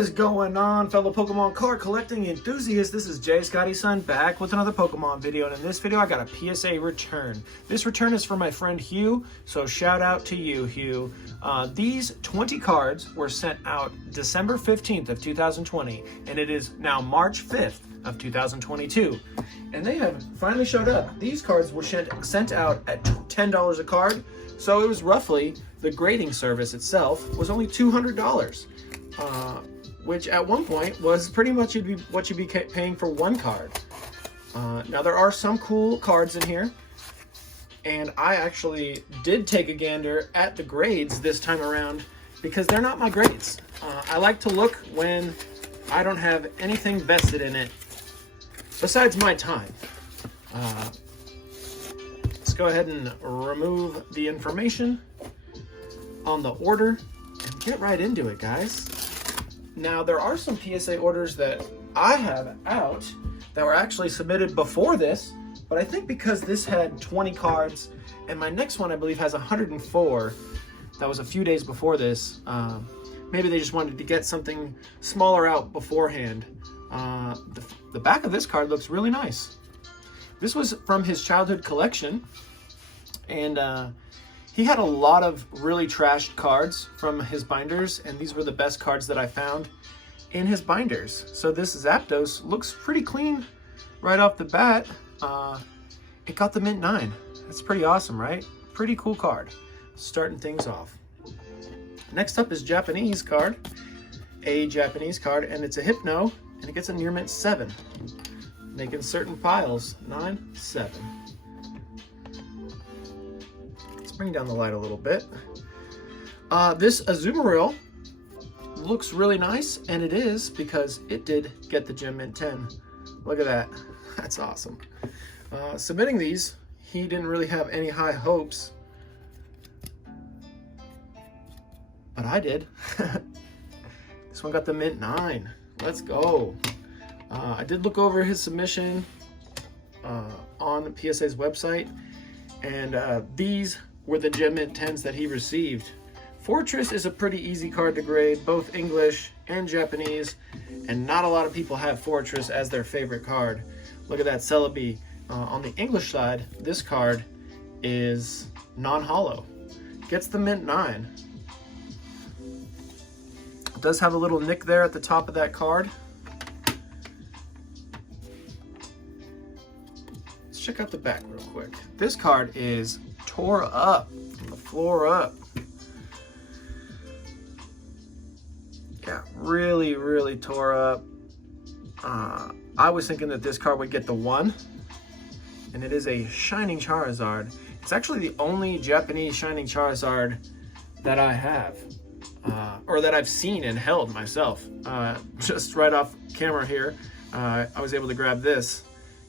is going on, fellow Pokemon card collecting enthusiasts? This is Jay Scotty's son back with another Pokemon video, and in this video I got a PSA return. This return is for my friend Hugh, so shout out to you, Hugh. These 20 cards were sent out December 15th of 2020, and it is now March 5th of 2022. And they have finally showed up. These cards were sent out at $10 a card, so it was roughly, the grading service itself was only $200. Which at one point was pretty much what you'd be paying for one card. Now there are some cool cards in here, and I actually did take a gander at the grades this time around because they're not my grades. I like to look when I don't have anything vested in it besides my time. Let's go ahead and remove the information on the order and get right into it, guys. Now, there are some PSA orders that I have out that were actually submitted before this, but I think because this had 20 cards, and my next one I believe has 104, that was a few days before this, maybe they just wanted to get something smaller out beforehand. The back of this card looks really nice. This was from his childhood collection, and he had a lot of really trashed cards from his binders, and these were the best cards that I found in his binders. So this Zapdos looks pretty clean right off the bat. It got the mint 9. That's pretty awesome, right? Pretty cool card. Starting things off. Next up is Japanese card. A Japanese card, and it's a Hypno, and it gets a near mint 7. Making certain piles. 9, 7. Bring down the light a little bit. This Azumarill looks really nice, and it is because it did get the Gem Mint 10. Look at that. That's awesome. Submitting these, he didn't really have any high hopes, but I did. This one got the Mint 9. Let's go. I did look over his submission on PSA's website, and these were the Gem Mint 10s that he received. Fortress is a pretty easy card to grade, both English and Japanese, and not a lot of people have Fortress as their favorite card. Look at that Celebi. On the English side, this card is non-holo. Gets the mint 9. It does have a little nick there at the top of that card. Let's check out the back real quick. This card is tore up from the floor up. Yeah, really tore up. I was thinking that this card would get the 1, and it is a Shining Charizard. It's actually the only Japanese Shining Charizard that I have, or that I've seen and held myself. Just right off camera here, I was able to grab this.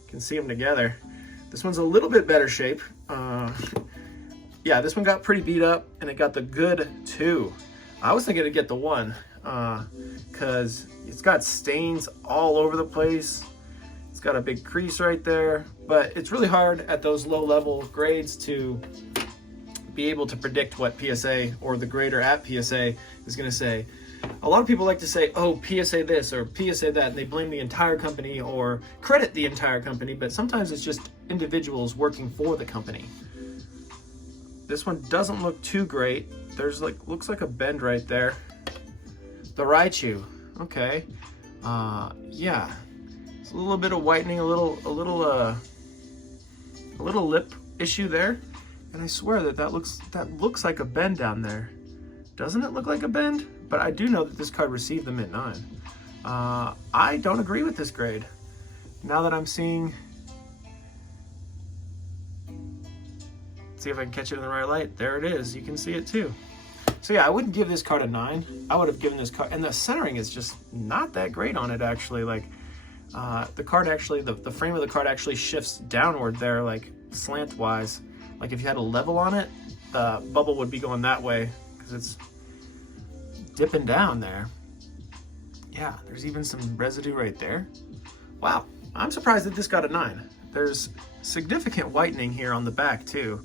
You can see them together. This one's a little bit better shape. Yeah, this one got pretty beat up, and it got the good 2. I was thinking to get the 1, because it's got stains all over the place. It's got a big crease right there, but it's really hard at those low-level grades to be able to predict what PSA or the grader at PSA is going to say. A lot of people like to say, oh, PSA this or PSA that, and they blame the entire company or credit the entire company, but sometimes it's just individuals working for the company. This one doesn't look too great. There's looks like a bend right there. The Raichu, okay. Yeah, it's a little bit of whitening, a little lip issue there, and I swear that looks like a bend down there. Doesn't it look like a bend? But I do know that this card received the mint 9. I don't agree with this grade. Now that I'm seeing, see if I can catch it in the right light. There it is. You can see it too. So yeah, I wouldn't give this card a 9. I would have given this card, and the centering is just not that great on it actually. Like the card actually, the frame of the card actually shifts downward there, like slant-wise. Like if you had a level on it, the bubble would be going that way because it's dipping down there. Yeah, there's even some residue right there. Wow, I'm surprised that this got a 9. There's significant whitening here on the back too.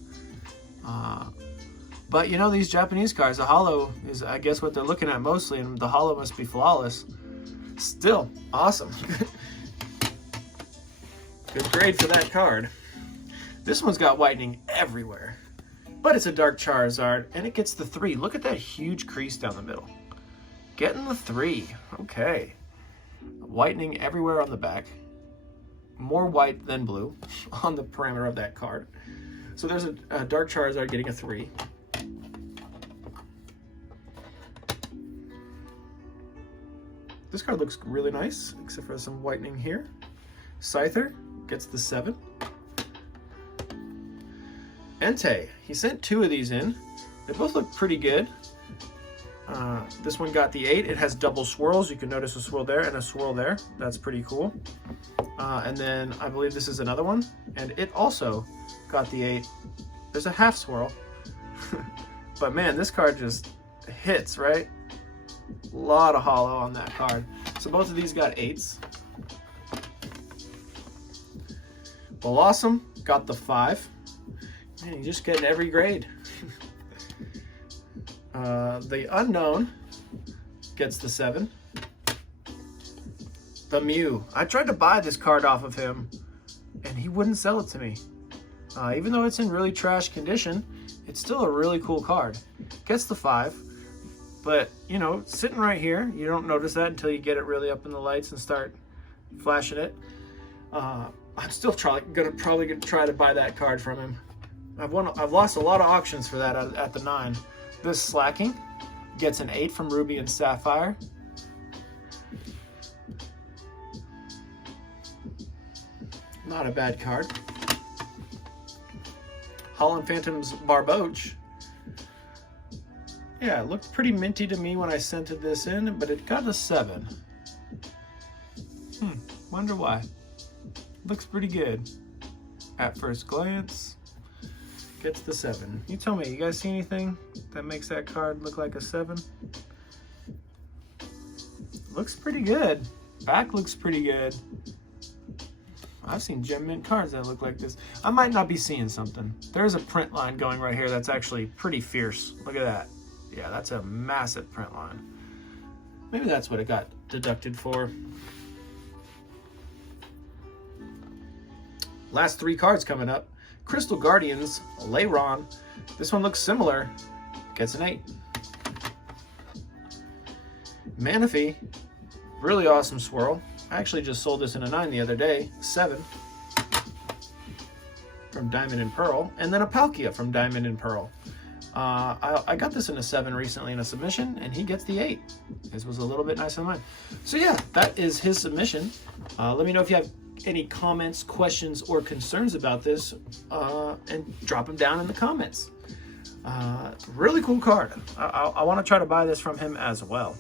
But you know, these Japanese cards, the holo is, I guess, what they're looking at mostly, and the holo must be flawless. Still, awesome. Good grade for that card. This one's got whitening everywhere, but it's a dark Charizard, and it gets the 3. Look at that huge crease down the middle. Getting the 3. Okay. Whitening everywhere on the back. More white than blue on the parameter of that card. So there's a dark Charizard getting a 3. This card looks really nice, except for some whitening here. Scyther gets the 7. Entei, he sent 2 of these in. They both look pretty good. This one got the 8. It has double swirls. You can notice a swirl there and a swirl there. That's pretty cool. And then I believe this is another one, and it also got the 8. There's a half swirl. But man, this card just hits, right? A lot of holo on that card. So both of these got 8s. Blossom got the 5. Man, you're just getting every grade. The Unknown gets the 7. The Mew. I tried to buy this card off of him, and he wouldn't sell it to me. Even though it's in really trash condition, it's still a really cool card. Gets the 5. But, you know, sitting right here, you don't notice that until you get it really up in the lights and start flashing it. I'm still gonna probably try to buy that card from him. I've lost a lot of auctions for that at the 9. This Slacking gets an 8 from Ruby and Sapphire. Not a bad card. Holland Phantom's Barboach. Yeah, it looked pretty minty to me when I sent this in, but it got a 7. Wonder why. Looks pretty good at first glance. Gets the 7. You tell me, you guys see anything that makes that card look like a 7? Looks pretty good. Back looks pretty good. I've seen gem mint cards that look like this. I might not be seeing something. There's a print line going right here that's actually pretty fierce. Look at that. Yeah, that's a massive print line. Maybe that's what it got deducted for. Last 3 cards coming up. Crystal Guardians, Leyron. This one looks similar. Gets an 8. Manaphy, really awesome swirl. I actually just sold this in a 9 the other day. 7 from Diamond and Pearl. And then a Palkia from Diamond and Pearl. I got this in a 7 recently in a submission, and he gets the 8. His was a little bit nicer than mine. So yeah, that is his submission. Let me know if you have any comments, questions, or concerns about this, and drop them down in the comments. Really cool card. I want to try to buy this from him as well.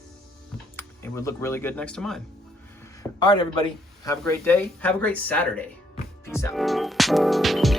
It would look really good next to mine. All right, everybody. Have a great day. Have a great Saturday. Peace out.